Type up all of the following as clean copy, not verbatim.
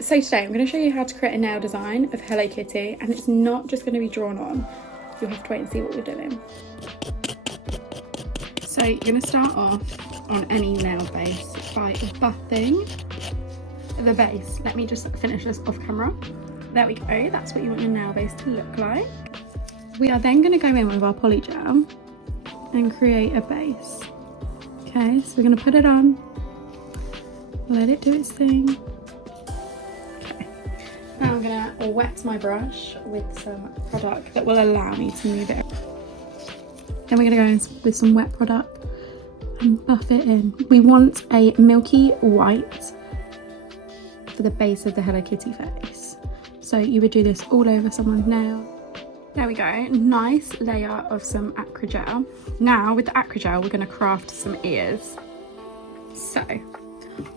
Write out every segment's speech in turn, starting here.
Right, so today I'm going to show you how to create a nail design of Hello Kitty, and it's not just going to be drawn on. You'll have to wait and see what we're doing. So you're going to start off on any nail base by buffing the base. Let me just finish this off camera. There we go, that's what you want your nail base to look like. We are then going to go in with our polygel and create a base. Okay, so we're going to put it on, let it do its thing. Now I'm going to wet my brush with some product that will allow me to move it. Then we're going to go in with some wet product and buff it in. We want a milky white for the base of the Hello Kitty face. So you would do this all over someone's nail. There we go, nice layer of some Acrygel. Now with the Acrygel we're going to craft some ears. So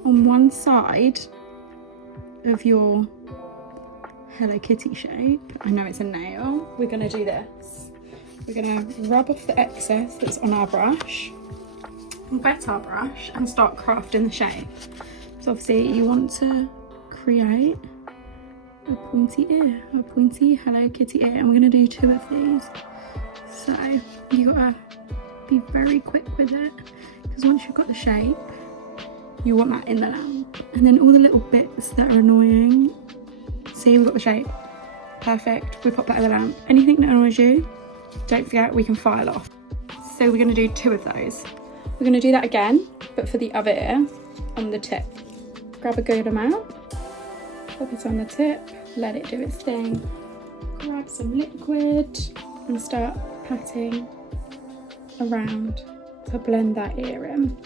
on one side of your Hello Kitty shape, I know it's a nail, we're going to do this. We're going to rub off the excess that's on our brush, wet our brush and start crafting the shape. So obviously you want to create a pointy ear, a pointy Hello Kitty ear, and we're going to do 2 of these. So you got to be very quick with it, because once you've got the shape you want that in the nail. And then all the little bits that are annoying, see, we've got the shape, perfect, we pop that in the lamp. Anything that annoys you, don't forget we can file off. So we're going to do 2 of those. We're going to do that again, but for the other ear on the tip. Grab a good amount, pop it on the tip, let it do its thing, grab some liquid and start patting around to blend that ear in.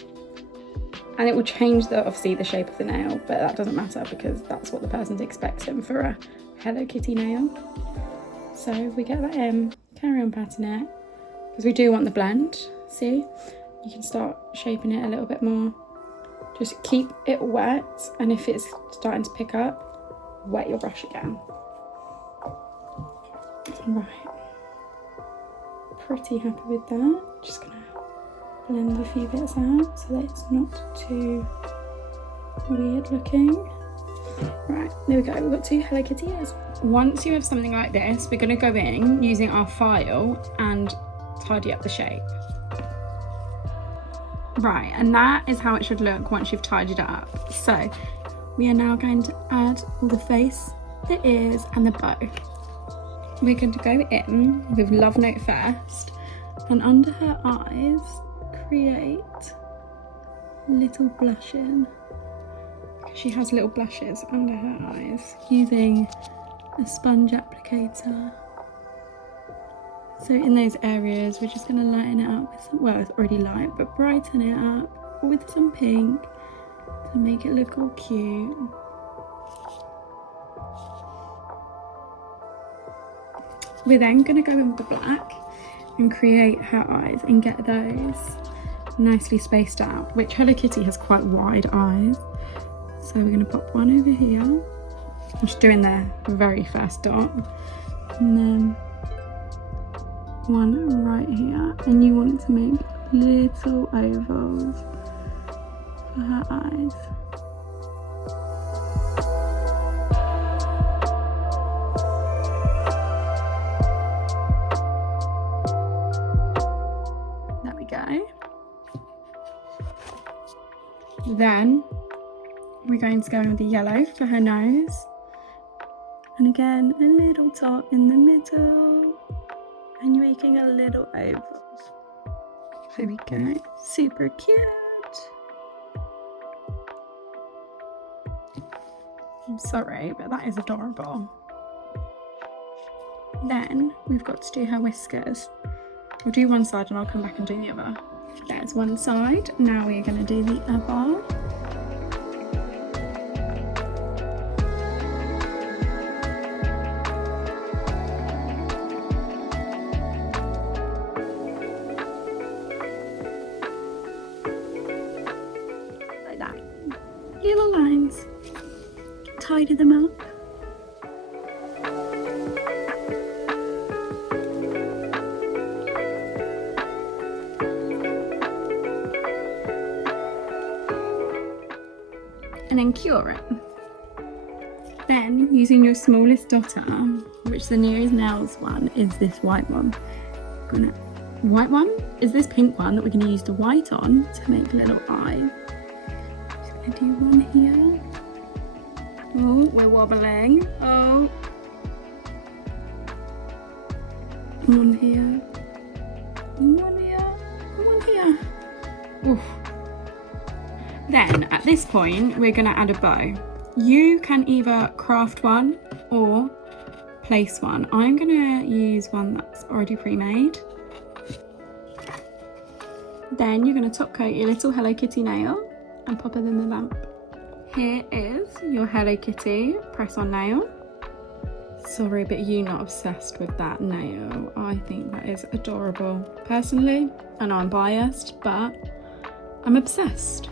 And it will change obviously the shape of the nail, but that doesn't matter because that's what the person's expecting for a Hello Kitty nail. So we get that in, carry on patting it, because we do want the blend. See, you can start shaping it a little bit more. Just keep it wet, and if it's starting to pick up, wet your brush again. Right, pretty happy with that. Just gonna blend a few bits out so that it's not too weird looking. Right, there we go, we've got 2 Hello Kitty ears. Once you have something like this, we're going to go in using our file and tidy up the shape. Right, and that is how it should look once you've tidied it up. So we are now going to add all the face, the ears and the bow. We're going to go in with Love Note first, and under her eyes create little blushing. She has little blushes under her eyes using a sponge applicator. So in those areas we're just going to lighten it up with some, well, it's already light, but brighten it up with some pink to make it look all cute. We're then going to go in with the black and create her eyes and get those nicely spaced out, which Hello Kitty has quite wide eyes. So we're going to pop one over here. I'm just doing the very first dot, and then one right here, and you want to make little ovals for her eyes. There we go. Then we're going to go in with the yellow for her nose, and again a little dot in the middle, and you're making a little ovals. There we go, super cute. I'm sorry, but that is adorable. Then we've got to do her whiskers. We'll do one side and I'll come back and do the other. There's one side, now we're going to do the other. Little lines, tidy them up. And then cure it. Then, using your smallest dotter, which the Naio Nails one is this white one. White one is this pink one that we're going to use the white on to make a little eye. Just going to do one here. Oh, we're wobbling. Oh. One here. One here. One here. Oof. Then, at this point, we're going to add a bow. You can either craft one or place one. I'm going to use one that's already pre-made. Then you're going to top coat your little Hello Kitty nail and pop it in the lamp. Here is your Hello Kitty press-on nail. Sorry, but you're not obsessed with that nail. I think that is adorable. Personally, I know I'm biased, but I'm obsessed.